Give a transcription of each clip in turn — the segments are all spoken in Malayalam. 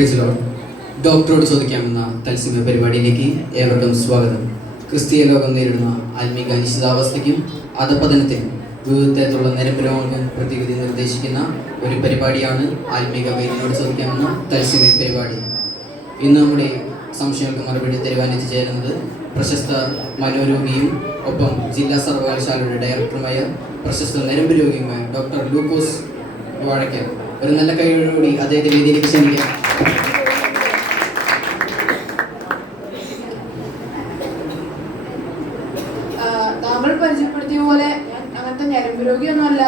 Praise Lord. ഡോക്ടറോട് ചോദിക്കാമെന്ന തത്സമയ പരിപാടിയിലേക്ക് ഏവർക്കും സ്വാഗതം. ക്രിസ്തീയ ലോകം നേരിടുന്ന ആത്മീക അനിശ്ചിതാവസ്ഥയ്ക്കും അധപതനത്തിനും വിവിധ തരത്തിലുള്ള നരമ്പ് രോഗങ്ങൾക്കും പ്രതിവിധി നിർദ്ദേശിക്കുന്ന ഒരു പരിപാടിയാണ് ആത്മീക വൈദ്യനോട് ചോദിക്കാമെന്ന തത്സമയ പരിപാടി. ഇന്ന് നമ്മുടെ സംശയങ്ങൾക്ക് മറുപടി തരുവാൻ എത്തിച്ചേരുന്നത് പ്രശസ്ത മനോരോഗിയും ഒപ്പം ജില്ലാ സർവകലാശാലയുടെ ഡയറക്ടറുമായ പ്രശസ്ത നരമ്പ് രോഗിയുമായ ഡോക്ടർ ലൂക്കോസ് വാഴയ്ക്കൽ. ഒരു നല്ല കൈയോടുകൂടി അദ്ദേഹത്തെ വേദിയിലേക്ക് ക്ഷണിക്കാം. താങ്കൾ പരിചയപ്പെടുത്തിയ പോലെ ഞാൻ അങ്ങനത്തെ ഞരമ്പ് രോഗിയൊന്നുമല്ല.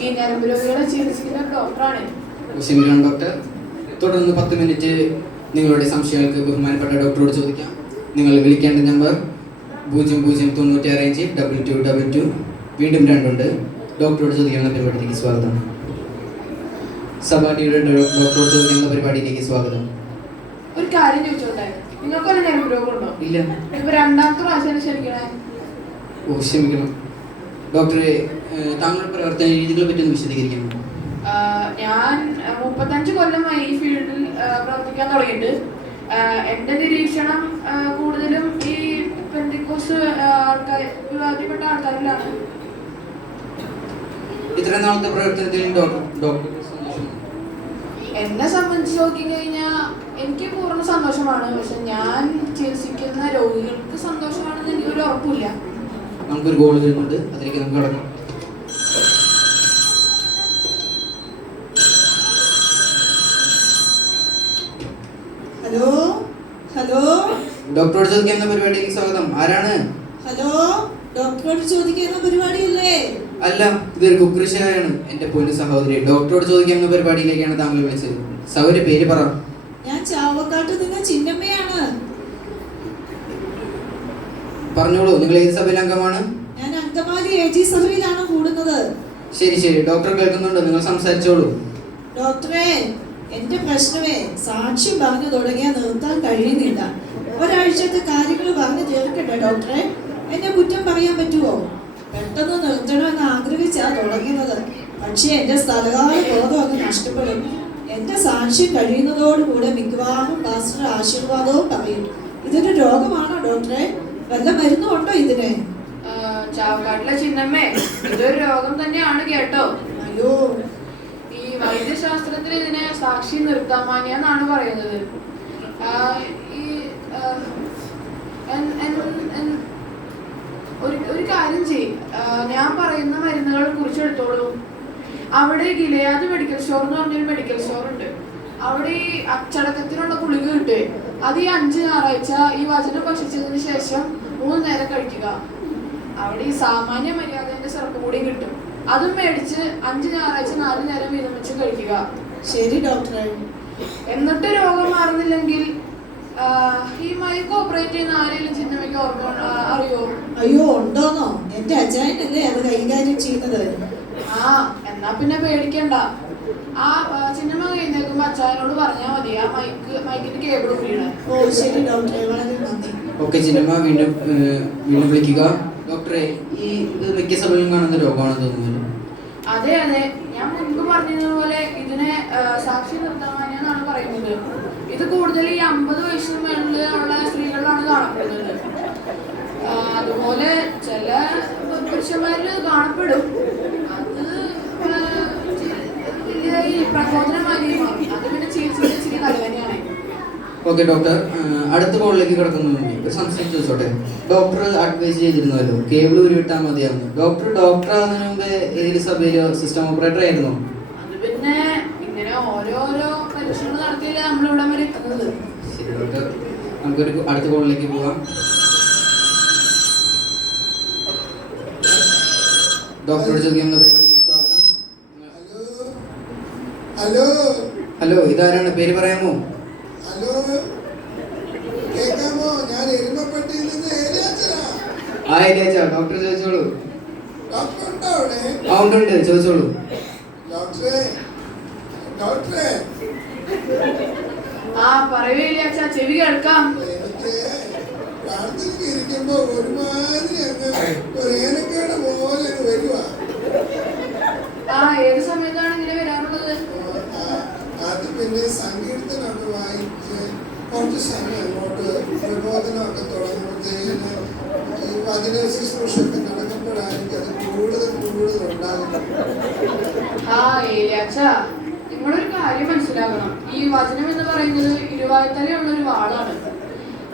ഈ ഞരമ്പ് രോഗികളെ ചികിത്സിക്കുന്ന ഡോക്ടറാണ്. ക്ഷമിക്കണം ഡോക്ടർ. തുടർന്ന് 10 മിനിറ്റ് നിങ്ങളുടെ സംശയങ്ങൾക്ക് ബഹുമാനപ്പെട്ട ഡോക്ടറോട് ചോദിക്കാം. നിങ്ങൾ വിളിക്കേണ്ട നമ്പർ 00965222. വീണ്ടും 2 ഉണ്ട്. ഡോക്ടറോട് ചോദിക്കാവുന്ന പരിപാടിയിലേക്ക് സ്വാഗതം. സബാഡിയുടെ ഡോക്ടറോട് ചോദിക്കാവുന്ന പരിപാടിയിലേക്ക് സ്വാഗതം. ഒരു കാര്യം ചോദിച്ചോട്ടെ, നിങ്ങൾക്കൊരു ഞരമ്പ് രോഗമുണ്ടോ? ഇല്ല. ഇപ്പൊ 2ാമത്തെ പ്രാവശ്യം ക്ഷണിക്കണേ. ക്ഷമിക്കണം ഡോക്ടറെ. താങ്കളുടെ പ്രവർത്തന രീതികളെ പറ്റി ഒന്ന് വിശദീകരിക്കണം. ഞാൻ 35 കൊല്ലമായി ഈ ഫീൽഡിൽ പ്രവർത്തിക്കാൻ തുടങ്ങിയിട്ട് എൻ്റെ നിരീക്ഷണം കൂടുതലും ഈ പെന്തിക്കോസ് ആൾക്കാർ, വിവാദപ്പെട്ട ആൾക്കാരിലാണ്. ഇത്ര നാളത്തെ പ്രവർത്തനത്തിൽ ഡോക്ടർ എന്നെ സംബന്ധിച്ച് നോക്കിക്കഴിഞ്ഞാൽ എനിക്ക് പൂർണ്ണ സന്തോഷമാണ്. പക്ഷെ ഞാൻ ചികിത്സിക്കുന്ന രോഗികൾക്ക് സന്തോഷമാണെന്ന് എനിക്കൊരു ഉറപ്പില്ല. നമുക്കൊരു ഗോൾ വരുന്നുണ്ട്, അതിലേക്ക് നമുക്ക് കടക്കാം. ഹലോ ഹലോ, ഡോക്ടറോട് ചോദിക്കുന്ന പരിപാടിയിലേക്ക് സ്വാഗതം. ആരാണ്? ഹലോ, ഡോക്ടറോട് ചോദിക്കുന്ന പരിപാടിയല്ലേ? അല്ല, ഇതൊരു കുക്കൃഷയാണ്. എന്റെ പൊന്നു സഹോദരി, ഡോക്ടറോട് ചോദിക്കാവുന്ന പരിപാടിയിലേക്കാണ് താങ്കൾ വിളിച്ചത്. സൗകര്യ പേര് പറ. ഞാൻ ചാവക്കാട്ട് നിന്ന് ചിന്നമ്മയാണ്. പറഞ്ഞോളൂ, നിങ്ങൾ ഏത് സഭയിൽ അംഗമാണ്? ഞാൻ അങ്കമാലി AG സഭയിലാണ് കൂടുന്നത്. ശരി ശരി, ഡോക്ടർ കേൾക്കുന്നുണ്ട്, നിങ്ങൾ സംസാരിച്ചോളൂ. ഡോക്ടറെ, എന്റെ പ്രശ്നമേ സാക്ഷ്യം പറഞ്ഞു തുടങ്ങിയാൽ നിർത്താൻ കഴിയുന്നില്ല. ഒരാഴ്ചത്തെ കാര്യങ്ങൾ പറഞ്ഞു തീർക്കട്ടെ ഡോക്ടറെ. എന്നെ കുറ്റം പറയാൻ പറ്റുമോ? പെട്ടെന്ന് നിർത്തണമെന്ന് ആഗ്രഹിച്ചാ തുടങ്ങുന്നത്. പക്ഷേ എന്റെ സ്ഥലകാല ബോധം അങ്ങ് നഷ്ടപ്പെടും. എന്റെ സാക്ഷ്യം കഴിയുന്നതോടുകൂടെ മിക്കവാറും പാസ്റ്റർ ആശീർവാദവും പറയും. ഇതൊരു രോഗമാണോ ഡോക്ടറെ? വല്ല മരുന്നുണ്ടോ ഇതിന്? ചാവക്കാട്ടിലെ ചിന്നമ്മേ, ഇതൊരു രോഗം തന്നെയാണ് കേട്ടോ. അയ്യോ, ഈ വൈദ്യശാസ്ത്രത്തിൽ ഇതിനെ സാക്ഷി നിർത്താമാന്യ എന്നാണ് പറയുന്നത്. ഈ ഒരു കാര്യം ചെയ്യും, ഞാൻ പറയുന്ന മരുന്നുകളെ കുറിച്ച് എടുത്തോളൂ. അവിടെ ഗിലയാദ് മെഡിക്കൽ സ്റ്റോർ എന്ന് പറഞ്ഞൊരു മെഡിക്കൽ സ്റ്റോർ ഉണ്ട്. അവിടെ ഈ അച്ചടക്കത്തിനുള്ള ഗുളിക കിട്ടുക. അത് ഈ 5 ഞായറാഴ്ച ഈ വചനം ഭക്ഷിച്ചതിന് ശേഷം 3 നേരം കഴിക്കുക. അവിടെ ഈ സാമാന്യ മര്യാദന്റെ സിറപ്പ് കൂടി കിട്ടും. അതും മേടിച്ച് 5 ഞായറാഴ്ച 4 നേരം വീതം വെച്ച് കഴിക്കുക. ശരി ഡോക്ടറെ. എന്നിട്ട് രോഗം മാറുന്നില്ലെങ്കിൽ ഈ മൈക്ക് ഓപ്പറേറ്റ് ചെയ്യുന്ന ആരെങ്കിലും ചിന്നമ്മയ്ക്ക് അറിയോ? അയ്യോ, ഉണ്ടോന്നോ? എന്റെ അച്ചായനല്ലേ അത് കൈകാര്യം ചെയ്യുന്നത്. എന്നാ പിന്നെ പേടിക്കണ്ട. ആ ചിന്നമ്മ കഴിഞ്ഞേക്കുമ്പോ അച്ചായനോട് പറഞ്ഞാൽ മതി ആ മൈക്കിന്റെ കേബിൾ വീണ്. ഓ ശരി ഡോക്ടറെ, വളരെ നന്ദി. ഓക്കെ ചിന്നമ്മ, വീണ്ടും വിളിക്കുക. ഡോക്ടറെ, ഇത് മിക്ക സഭയിലും കാണുന്ന രോഗമാണെന്ന് തോന്നുന്നു. അതെ അതെ, ഞാൻ മുൻപ് പറഞ്ഞതുപോലെ ഇതിനെ സാക്ഷി നിർത്താമെന്നാണ് പറയുന്നത്. ഇത് കൂടുതൽ ഈ 50 വയസ്സിന് മേലുള്ള സ്ത്രീകളിലാണ് കാണപ്പെടുന്നത്. അതുപോലെ ചില പുരുഷന്മാരിൽ കാണപ്പെടും. അത് വലിയ ഈ പ്രചോദനമായി മാറും. അത് പിന്നെ ചികിത്സ ഇച്ചിരി നല്ലതന്നെയാണ്. ഓക്കെ ഡോക്ടർ, അടുത്ത കോളിലേക്ക് കിടക്കുന്നു. ഒരു സംശയം ചോദിച്ചോട്ടെ. ഡോക്ടർ അഡ്വൈസ് ചെയ്തിരുന്നല്ലോ കേബിൾ ഉരുവിട്ടാൽ മതിയാവുന്നു. ഡോക്ടർ ആകുന്നതിന് മുമ്പ് ഏത് സഭയിലോ സിസ്റ്റം ഓപ്പറേറ്റർ ആയിരുന്നോ? അത് പിന്നെ ഇങ്ങനെ ഓരോരോ പരീക്ഷണങ്ങൾ നടത്തിയില്ല നമ്മളിവിടെ വരെ എത്തുന്നത്. ശരി ഡോക്ടർ, നമുക്കൊരു അടുത്ത കോളിലേക്ക് പോകാം. ഡോക്ടറോട് ചോദിക്കുന്ന പരിപാടിയിലേക്ക് സ്വാഗതം. ഹലോ ഹലോ, ഇതാരാണ്? പേര് പറയാമോ? ഹലോ, കേൾക്കാമോ? ഞാൻ എരുമപ്പെട്ടിയിൽ നിന്ന് ഏലിയാച്ചനാ. ഡോക്ടർ ചോദിച്ചോളൂ. ഡോക്ടർ ഉണ്ടോ അവിടെ? ഉണ്ട്, ചോദിച്ചോളൂ. ഡോക്ടറെ, ഡോക്ടറെ, പറയൂ ഇല്ലാച്ചാ, ചെവി കേൾക്കാം. എനിക്ക് പ്രാർത്ഥനയ്ക്ക് ഇരിക്കുമ്പോ ഒരുമാതിരി അങ്ങ് ഒരു ഏനക്കേട് പോലെ വരുവാ. ഏത് സമയത്താണ് ഇങ്ങനെ വരാറുള്ളത്? അത് പിന്നെ സങ്കീർത്തനം വായിക്കും. കുറച്ച് സമയം അങ്ങോട്ട് പ്രബോധനമൊക്കെ തുടങ്ങുമ്പോഴത്തേന് ഈ വചന ശുശ്രൂഷയൊക്കെ നടക്കുമ്പോഴായിരിക്കും അത് കൂടുതൽ ഉണ്ടാകുന്നത്. ആ ഏലിയാച്ചാ, നിങ്ങളൊരു കാര്യം മനസ്സിലാക്കണം. ഈ വചനം എന്ന് പറയുന്നത് ഇരുവായ്ത്തലയുള്ള ഒരു വാളാണ്.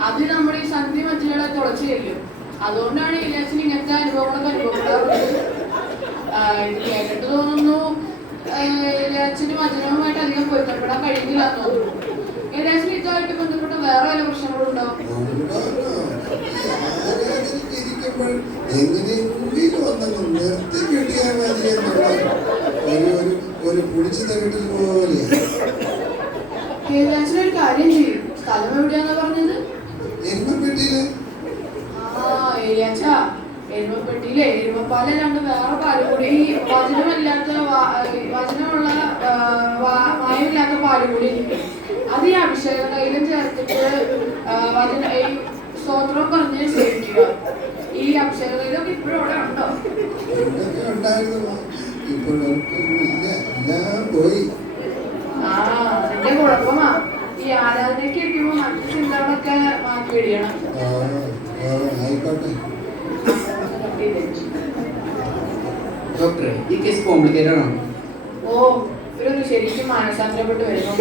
അത് നമ്മുടെ ഈ സന്ധി മധ്യകളെ തുളച്ചു ചെല്ലും. അതുകൊണ്ടാണ് ഏലിയാച്ചിന് ഇങ്ങനത്തെ അനുഭവങ്ങളൊക്കെ അനുഭവപ്പെടാറുള്ളത്. ഇത് കേട്ടിട്ട് തോന്നുന്നു ഏലിയാച്ചിന് വചനവുമായിട്ട് അധികം പൊരുത്തപ്പെടാൻ കഴിയുന്നില്ല എന്ന് തോന്നുന്നു. ഏലിയാച്ചിന് ഇതുമായിട്ട് ബന്ധപ്പെട്ട വേറെ വല്ല പ്രശ്നങ്ങളും ഉണ്ടാവും? ഇരിക്കുമ്പോൾ എങ്ങനെയെങ്കിലും ഒന്നങ്ങ് നിർത്തി കിട്ടിയാൽ മതി എന്നുള്ള ഒരു പിടിച്ചു തകിട്ടിൽ പോലെ. ഏലിയാച്ചിന് ഒരു കാര്യം ചെയ്യും. സ്ഥലം എവിടെയാന്നാ പറഞ്ഞത്? എരുമപ്പെട്ടിയില്. ആ ഏലിയാച്ചാ, എരുമപ്പെട്ടിയിലെ എരുമപ്പാലല്ലാണ്ട് വേറെ പാല് കൂടി, ഈ വചനമില്ലാത്ത വചനമുള്ള മായമില്ലാത്ത പാല് കൂടി ഉണ്ട്. അത് ഈ അഭിഷേക തൈലം ചേർത്തിട്ട് ഈ സ്തോത്രം പറഞ്ഞ് സേവിക്കുക. ഈ അഭിഷേക തൈലം ഇപ്പോഴും അവിടെ ഉണ്ടോ? എന്തൊക്കെ ഉണ്ടായിരുന്നു, ഇപ്പോഴൊന്നുമില്ല, എല്ലാം പോയി. ആ അതിന്റെ കുഴപ്പമാ. ഈ ആരാധനയ്ക്ക് ഇരിക്കുമ്പോ മറ്റു ചിന്തകളൊക്കെ മാറ്റി വെടിയണം. ആയിക്കോട്ടെ. ഡോക്ടറെ, ഈ കേസ് കോംപ്ലിക്കേറ്റഡ് ആണ്. ഓ, ഇവരൊന്ന് ശരിക്കും മാനസാന്തരപ്പെട്ട് വരുന്നു.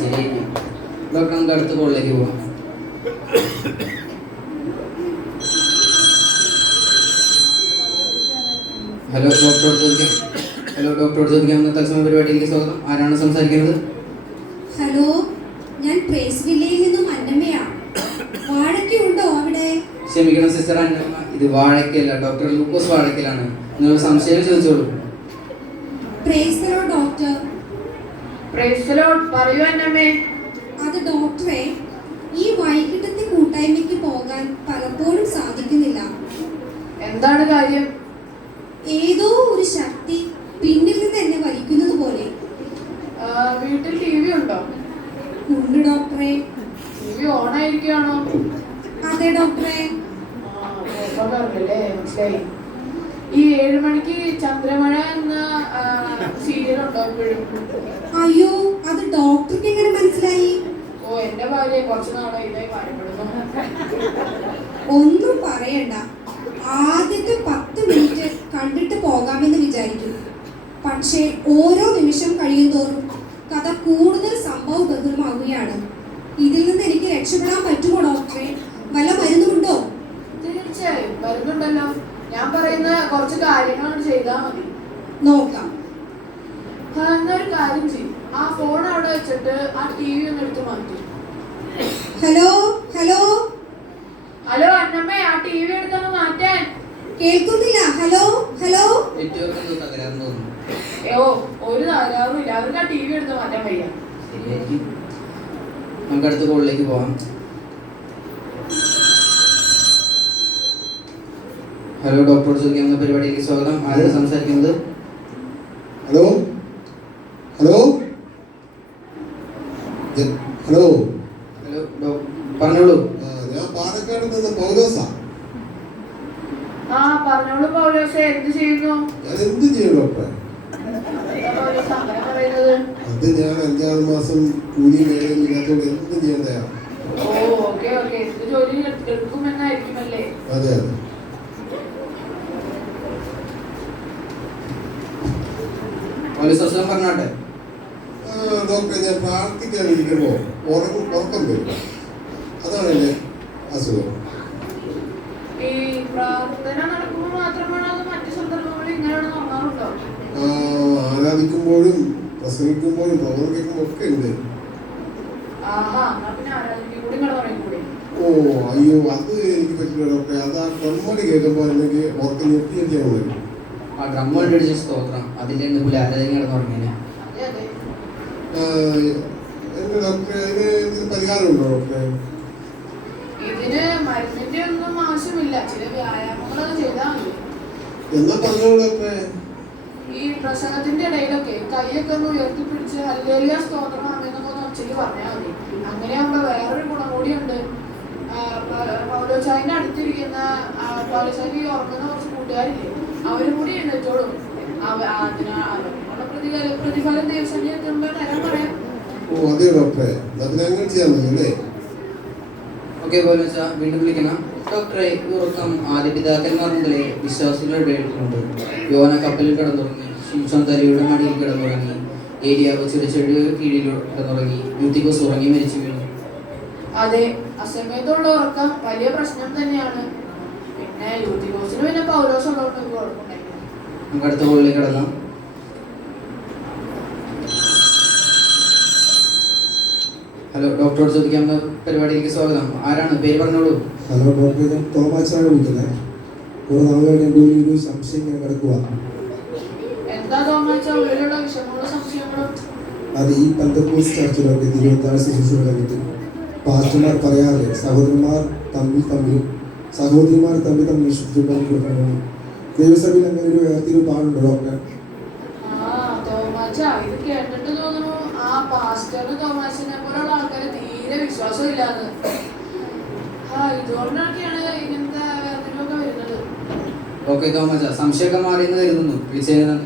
ശരിയായിരിക്കും. ഡോക്ടർ, നമുക്ക് അടുത്ത കോളിലേക്ക് പോവാം. ഹലോ, ഡോക്ടറോട് ചോദിക്കാം. തത്സമയ പരിപാടിയിലേക്ക് സ്വാഗതം. ആരാണ് സംസാരിക്കുന്നത്? ഹലോ, ഞാൻ പ്രേസ് വില്ലയിൽ നിന്നും അന്നമ്മയാ. വാഴയ്ക്കുണ്ടോ അവിടെ? ക്ഷമിക്കണം സിസ്റ്റർ അന്നമ്മ, ഇത് വാഴയ്ക്കല്ല, ഡോക്ടർ ലൂക്കോസ് വാഴയ്ക്കലാണ്. നിങ്ങൾ സംശയം ചോദിച്ചോളൂ. Praise the Lord doctor. Praise the Lord. പറയൂ അന്നമ്മേ. അത് ഡോക്ടറെ, ഈ വൈകിട്ടത്തെ കൂട്ടായ്മയ്ക്ക് പോകാൻ പലപ്പോഴും സാധിക്കുന്നില്ല. എന്താണ് കാര്യം? ഏതോ ഒരു ശക്തി പിന്നിൽ നിന്ന് എന്നെ വലിക്കുന്നത് പോലെ. വീട്ടിൽ ടി വി ഉണ്ടോ? ഉണ്ട് ഡോക്ടറെ. ടി വി ഓൺ ആയിരിക്കുകയാണോ? അതെ ഡോക്ടറെ. മനസ്സിലായി. ഈ 7 മണിക്ക് ചന്ദ്രമഴ എന്ന സീരിയൽ ഉണ്ടോ എപ്പോഴും? അയ്യോ, അത് ഡോക്ടർക്ക് എങ്ങനെ മനസ്സിലായി? ഓ, എന്റെ ഭാര്യ കുറച്ച് നാളായി ഇതായി കാര്യപ്പെടുന്നു. ഒന്നും പറയണ്ട. ആദ്യത്തെ 10 മിനിറ്റ് കണ്ടിട്ട് പോകാമെന്ന് വിചാരിക്കും. പക്ഷേ ഓരോ നിമിഷം കഴിയുന്തോറും കഥ കൂടുതൽ സംഭവ ബഹുലമാവുകയാണ്. ഇതിൽ നിന്ന് എനിക്ക് രക്ഷപ്പെടാൻ പറ്റുമോ ഡോക്ടറെ? വല്ല മരുന്നുണ്ടോ? തീർച്ചയായും മരുന്നുണ്ടല്ലോ. ഞാൻ പറയുന്ന കുറച്ച് കാര്യങ്ങൾ ചെയ്താൽ മതി. നോക്കാം. എന്നൊരു കാര്യം ചെയ്യും, ആ ഫോൺ അവിടെ വെച്ചിട്ട് ആ ടി വി ഒന്ന് എടുത്ത് മാറ്റി. ഹലോ ഹലോ ഹലോ അന്നമ്മേ, ആ ടി വി എടുത്തൊന്ന് മാറ്റാൻ. കേൾക്കുന്നില്ല. Hello hello. നെറ്റ്വർക്ക് എന്തോ തകരാറുണ്ട് തോന്നുന്നു. ഓ, ഒരു തകരാറും ഇല്ല. അവർക്ക് ആ ടി വി എടുത്ത് മാറ്റാൻ വയ്യ. ശരിയായിരിക്കും. നമുക്ക് അടുത്ത കോളിലേക്ക് പോവാം. ഹലോ, ഡോക്ടറോട് ചോദിക്കാവുന്ന പരിപാടിയിലേക്ക് സ്വാഗതം. ആരാണ് സംസാരിക്കുന്നത്? Hello hello hello. ഹലോ, പറഞ്ഞോളൂ. ഞാൻ പാലക്കാട് നിന്ന് പൗലോസാ. ആ പറഞ്ഞോളൂ പൗലോസേ, എന്ത് ചെയ്യുന്നു? ഞാൻ എന്ത് ചെയ്യും ഡോക്ടറെ? പൗലോസ് അങ്ങനെ പറയുന്നത്? അത് ഞാൻ 5-6 മാസം കൂലി വേലയില്ലാത്തോണ്ട് എന്ത് ചെയ്യാൻ തയ്യാറാണ്. ഓ, ഓക്കെ ഓക്കെ. എന്ത് ജോലി എടുക്കുമെന്നായിരിക്കുമല്ലേ? അതെ അതെ. പറഞ്ഞോട്ടെ. ഡോക്ടറെ, ഞാൻ പ്രാർത്ഥിക്കാൻ ഇരിക്കുമ്പോ ഉറക്കം വരും. അതാണ് എന്റെ അസുഖം. ഈ പ്രാർത്ഥന നടക്കുമ്പോൾ മാത്രമാണോ അതോ മറ്റു സന്ദർഭങ്ങളിൽ ഇങ്ങനെയാണ് ഉറങ്ങാറുണ്ടോ? ആരാധിക്കുമ്പോഴും പ്രസംഗിക്കുമ്പോഴും പ്രവർത്തിക്കുമ്പോഴും ഒക്കെ ഉണ്ട്. ആഹാ, എന്നാ പിന്നെ ആരാധനയ്ക്ക് കൂടി കിടന്നുറങ്ങിക്കൂടി. ഓ അയ്യോ, അത് എനിക്ക് പറ്റില്ല ഡോക്ടറെ. അത് ആ ഡ്രമ്മടി കേൾക്കുമ്പോൾ എനിക്ക് ഉറക്കം ഞെട്ടിയിരിക്കാൻ വരും. ആ ഡ്രം അടിച്ച സ്തോത്രം, അതിന്റെ എന്തെങ്കിലും ആരാധന കിടന്നുറങ്ങിനെ. അതെ അതെ. എന്റെ ഡോക്ടറെ, ഇതിന് പരിഹാരമുണ്ടോ ഡോക്ടറെ? ഇതിന് മരുന്നിന്റെ ഒന്നും ആവശ്യമില്ല. ചില വ്യായാമങ്ങളൊക്കെ ചെയ്താൽ മതി. എന്നാ പറഞ്ഞോളൂ ഡോക്ടറെ. ഈ പ്രസംഗത്തിന്റെ ഇടയിലൊക്കെ കൈയൊക്കെ ഒന്ന് ഉയർത്തിപ്പിടിച്ച് ഹല്ലേലൂയ സ്തോത്രം എന്നൊക്കെ ഒന്ന് ഒച്ചയ്ക്ക് പറഞ്ഞാൽ മതി. അങ്ങനെയാകുമ്പോ വേറൊരു ഗുണം കൂടിയുണ്ട്. പൗലോസായിന്റെ അടുത്തിരിക്കുന്ന പൗലോസായി ഉറങ്ങുന്ന കുറച്ച് കൂട്ടുകാരില്ലേ, അവരും കൂടി എഴുന്നേറ്റോളും. അതിനുള്ള പ്രതിഫലം ദൈവസന്നിധി എത്തുമ്പോൾ തരാൻ പറയാം. ഓ അതെ ഡോക്ടറെ, അതിന് അങ്ങനെ ചെയ്യാൻ മതി അല്ലേ? ഓക്കെ പോലെ വെച്ചാൽ വീണ്ടും വിളിക്കണം. ഡോക്ടറെ, ഉറക്കം ആദ്യ പിതാക്കന്മാർ മുതലേ വിശ്വാസികളുടെ ഉണ്ട്. യോന കപ്പലിൽ കിടന്നുറങ്ങി, ശിംശോൻ തലയുടെ മടിയിൽ കിടന്നുറങ്ങി, ഏരിയാവ് ചെടിച്ചെടി കീഴിൽ കിടന്നുറങ്ങി, യൂത്തിക്കോസ് ഉറങ്ങി മരിച്ചു വീണു. അതെ, അസമയത്തുള്ള ഉറക്കം വലിയ പ്രശ്നം തന്നെയാണ്. പിന്നെ യൂത്തിക്കോസിന് പിന്നെ പൗലോസ് ഉള്ളതുകൊണ്ട് ഒരു കുഴപ്പമുണ്ടായില്ല. നമുക്ക് അടുത്ത കോളിലേക്ക് കിടക്കാം. ഹലോ, ഡോക്ടറോട് ചോദിക്കാവുന്ന പരിപാടിയിലേക്ക് സ്വാഗതം. ആരാണ്? പേര് പറഞ്ഞോളൂ. ഹലോ ഡോക്ടർ, ഞാൻ തോമാച്ചാണ് വിളിക്കുന്നത്. കുറെ നാളുകളായിട്ട് എൻ്റെ ഉള്ളിൽ ഒരു സംശയം ഇങ്ങനെ കിടക്കുക. എന്താ തോന്നുക ഉള്ളിലുള്ള വിഷമങ്ങളും സംശയങ്ങളും? അത് ഈ പെന്തക്കോസ്റ്റ് ചർച്ചിലൊക്കെ തിരുവനന്തപുരം ശുശ്രൂഷകളെ പറ്റി പാസ്റ്റർമാർ പറയാതെ സഹോദരന്മാർ തമ്മിൽ ശുശ്രൂഷകൾ കൊടുക്കണമെന്ന് ദൈവസഭയിൽ അങ്ങനെ ഒരു വേർതിരിവ് പാടുണ്ടോ ഡോക്ടർ? തോമാച്ച, ഇത് കേട്ടിട്ട് തോന്നുന്നു ആ പാസ്റ്ററിന് തോമാച്ചിനെ പോലുള്ള ആൾക്കാര് തീരെ വിശ്വാസമില്ലാന്ന്. ഇതുകൊണ്ടൊക്കെയാണ് ഇങ്ങനത്തെ വേർതിരിവൊക്കെ വരുന്നത്. ഓക്കെ തോമച്ച, സംശയമൊക്കെ മാറിയെന്ന് കരുതുന്നു. വിളിച്ചതിന്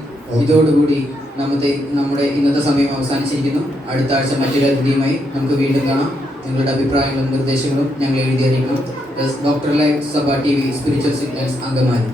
ഇതോടുകൂടി നമ്മുടെ ഇന്നത്തെ സമയം അവസാനിച്ചിരിക്കുന്നു. അടുത്ത ആഴ്ച മറ്റൊരു അതിഥിയുമായി നമുക്ക് വീണ്ടും കാണാം. നിങ്ങളുടെ അഭിപ്രായങ്ങളും നിർദ്ദേശങ്ങളും ഞങ്ങൾ എഴുതി അറിയിക്കണം. ഡോക്ടർ ലൈവ് സഭ TV സ്പിരിച്വൽ സിഗ്നൽസ് അങ്കമാലി.